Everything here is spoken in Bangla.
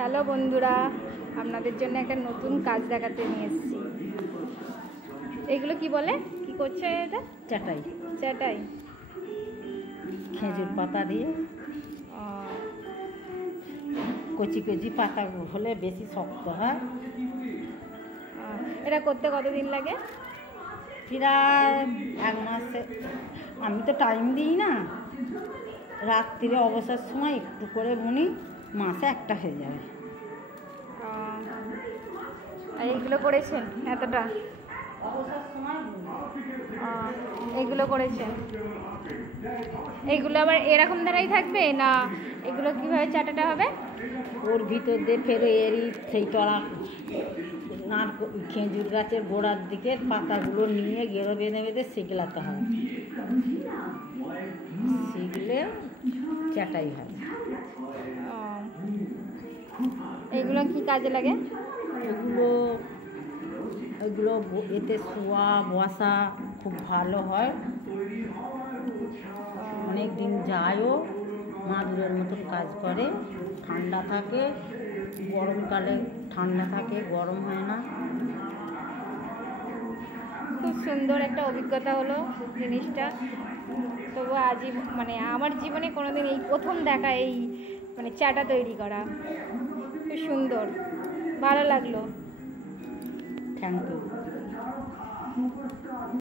হ্যালো বন্ধুরা, আপনাদের জন্য একটা নতুন কাজ দেখাতে নিয়ে এসেছি। এগুলো কি বলে, কি করছে এটা? চাটাই। চাটাই খেজুর পাতা দিয়ে কচি কচি পাতা হলে বেশি শক্ত হয়। এটা করতে কতদিন লাগে? প্রায় 1 মাসে। আমি তো টাইম দিই না, রাত্রিরে অবসর সময় একটু করে বুনি, মাসে একটা হয়ে যাবে। আর এইগুলো করেছেন এতটা? অবসর সময় এইগুলো করেছেন, এইগুলো আবার এরকম দ্বারাই থাকবে না? এগুলো কিভাবে চাটাটা হবে? ওর ভিতর দিয়ে ফের এরই সেই টড়া খেজুর গাছের গোড়ার দিকে পাতাগুলো নিয়ে গেরো বেঁধে বেঁধে সেগলাতে হয়, সেগলে চাটাই হয়। এইগুলো কি কাজে লাগে? এগুলো এতে শোয়া বসা খুব ভালো হয়, অনেক দিন যায়ও, মাদুরের মতন কাজ করে। ঠান্ডা থাকে, গরমকালে ঠান্ডা থাকে, গরম হয় না। খুব সুন্দর একটা অভিজ্ঞতা হলো জিনিসটা। তবু আজই মানে আমার জীবনে কোনোদিন এই প্রথম দেখা এই মানে চাটা তৈরি করা। খুব সুন্দর, ভালো লাগলো। Thank you.